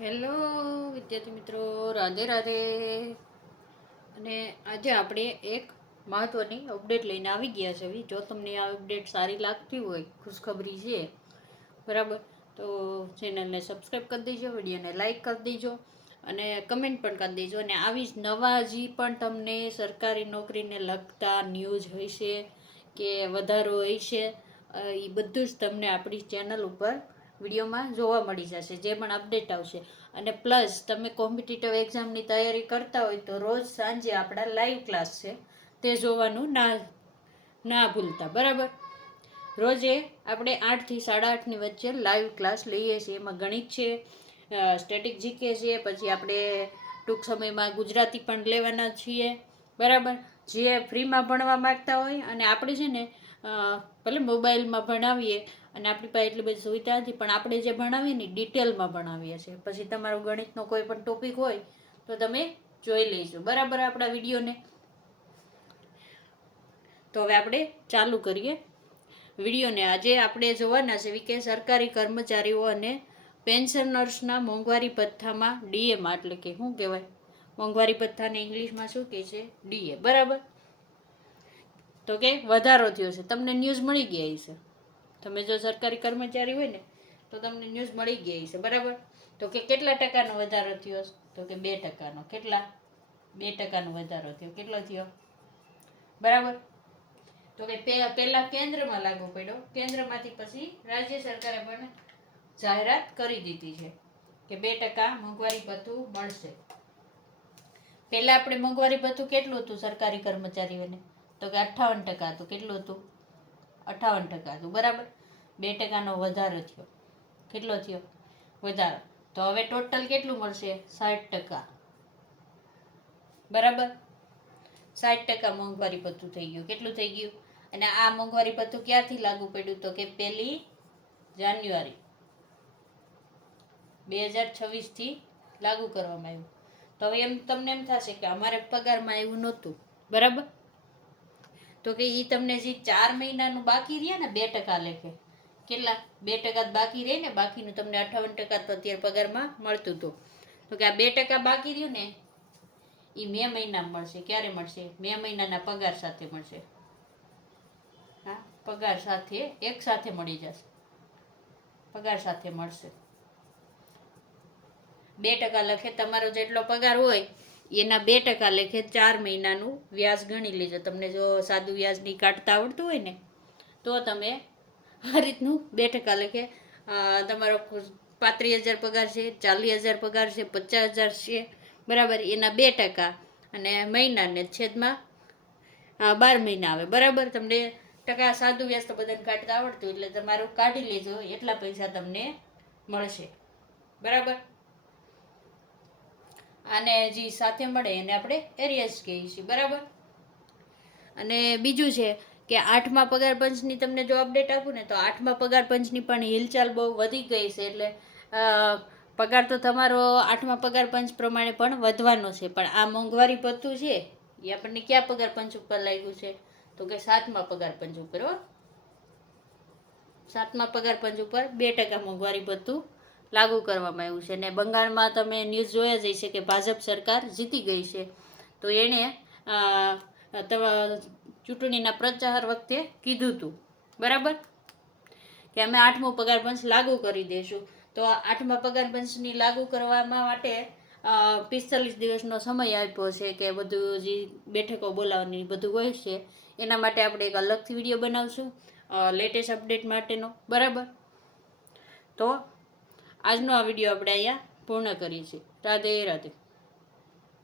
Hello વિદ્યાર્થી મિત્રો, રાધે રાધે. અને આજે આપણે એક મહત્ત્વની અપડેટ લઈને આવી ગયા છે. જો તમને આ અપડેટ સારી લાગતી હોય, ખુશખબરી છે બરાબર, તો ચેનલને સબસ્ક્રાઈબ કરી દેજો, વિડીયોને લાઈક કરી દેજો અને કમેન્ટ પણ કરી દેજો. અને આવી જ નવા હજી પણ તમને સરકારી નોકરીને લગતા ન્યૂઝ હોય છે કે વધારો હોય છે, એ બધું જ તમને આપણી ચેનલ ઉપર વિડીયોમાં જોવા મળી જશે, જે પણ અપડેટ આવશે. અને પ્લસ તમે કોમ્પિટિટિવ એક્ઝામની તૈયારી કરતા હોય તો રોજ સાંજે આપણા લાઈવ ક્લાસ છે, તે જોવાનું ના ભૂલતા બરાબર. રોજે આપણે 8 થી 8:30ની વચ્ચે લાઈવ ક્લાસ લઈએ છીએ. એમાં ગણિત છે, સ્ટેટિક જીકે છે, પછી આપણે ટૂંક સમયમાં ગુજરાતી પણ લેવાના છીએ બરાબર. જે ફ્રીમાં ભણવા માગતા હોય, અને આપણે છે ને ભલે મોબાઈલમાં ભણાવીએ અને આપણી પાસે એટલી બધી સુવિધા નથી, પણ આપણે જે ભણાવીએ ને ડિટેલમાં ભણાવીએ છીએ. પછી તમારો ગણિતનો કોઈ પણ ટોપિક હોય તો તમે જોઈ લેજો બરાબર આપણા વિડીયોને. તો હવે આપણે ચાલુ કરીએ વિડીયોને. આજે આપણે જોવાના છે કે સરકારી કર્મચારીઓ અને પેન્શનર્સના મોંઘવારી ભથ્થામાં ડીએમાં, એટલે કે શું કહેવાય, મોંઘવારી ભથ્થાને ઇંગ્લિશમાં શું કહે છે, ડીએ બરાબર. તો કે વધારો થયો છે. તમને ન્યૂઝ મળી ગયા છે. તમે જો સરકારી કર્મચારી હોય ને તો તમને ન્યૂઝ મળી ગયા છે બરાબર. તો કે કેટલા ટકાનો વધારો થયો? તો કે 2%નો. કેટલા? 2%નો વધારો થયો. કેટલો થયો બરાબર? તો કે પહેલા કેન્દ્રમાં લાગુ પડ્યો, કેન્દ્રમાંથી પછી રાજ્ય સરકારે પણ જાહેરાત કરી દીધી છે કે 2% મોંઘવારી ભથ્થું મળશે. પહેલા આપણે મોંઘવારી ભથ્થું કેટલું હતું સરકારી કર્મચારીઓને? તો કે 58% હતું. કેટલું હતું? 58% હતું બરાબર. 2%નો વધારો થયો. કેટલો થયો વધારો? તો હવે ટોટલ કેટલું મળશે? 60% બરાબર. 60% મોંઘવારી ભથ્થું થઈ ગયું. કેટલું થઈ ગયું? અને આ મોંઘવારી ભથ્થું ક્યારથી લાગુ પડ્યું? તો કે 1 જાન્યુઆરી 2026થી લાગુ કરવામાં આવ્યું. તો હવે તમને એમ થશે કે અમારે પગારમાં એવું નહોતું બરાબર. તો કે એ તમને જે 4 મહિનાનું બાકી રહ્યા ને 2% લેખે, કેટલા? 2% બાકી રહે ને, બાકીનું તમને 58% તો અત્યારે પગારમાં મળતું હતું. તો કે આ 2% બાકી રહ્યું ને એ મે મહિનામાં મળશે. ક્યારે મળશે? મે મહિનાના પગાર સાથે મળશે. હા, પગાર સાથે એક સાથે મળી જશે, પગાર સાથે મળશે. 2% લખે તમારો જેટલો પગાર હોય એના 2% લેખે 4 મહિનાનું વ્યાજ ગણી લેજો. તમને જો સાદું વ્યાજ નહીં કાઢતા આવડતું હોય ને તો તમે આ રીતનું 2% લેખે તમારો 35,000 પગાર છે, 40,000 પગાર છે, 50,000 છે બરાબર, એના 2% અને મહિનાને છેદમાં 12 મહિના આવે બરાબર. તમને ટકા સાદું વ્યાજ તો બધાને કાઢતા આવડતું, એટલે તમારું કાઢી લેજો, એટલા પૈસા તમને મળશે બરાબર. આને જે સાથે મળે એને આપણે એરિયર્સ કહીએ છીએ બરાબર. અને બીજું છે કે 8મા પગાર પંચની તમને જો અપડેટ આપું ને, તો 8મા પગાર પંચની પણ હિલચાલ બહુ વધી ગઈ છે. એટલે પગાર તો તમારો 8મા પગાર પંચ પ્રમાણે પણ વધવાનો છે. પણ આ મોંઘવારી ભથ્થું છે એ આપણને કયા પગાર પંચ ઉપર લાગ્યું છે? તો કે 7મા પગાર પંચ ઉપર. 7મા પગાર પંચ ઉપર 2% મોંઘવારી ભથ્થું લાગુ કરવામાં આવ્યું છે. અને બંગાળમાં તમે ન્યૂઝ જોયા જ હશે કે ભાજપ સરકાર જીતી ગઈ છે. તો એણે ચૂંટણીના પ્રચાર વખતે કીધું હતું બરાબર કે અમે 8મો પગાર પંચ લાગુ કરી દઈશું. તો 8મા પગાર પંચની લાગુ કરવા માટે 45 દિવસનો સમય આપ્યો છે કે બધું જે બેઠકો બોલાવવાની બધું હોય છે. એના માટે આપણે એક અલગથી વિડીયો બનાવશું લેટેસ્ટ અપડેટ માટેનો બરાબર. તો આજનો આ વિડીયો આપણે અહીંયા પૂર્ણ કરીએ છીએ. રાધે રાધે.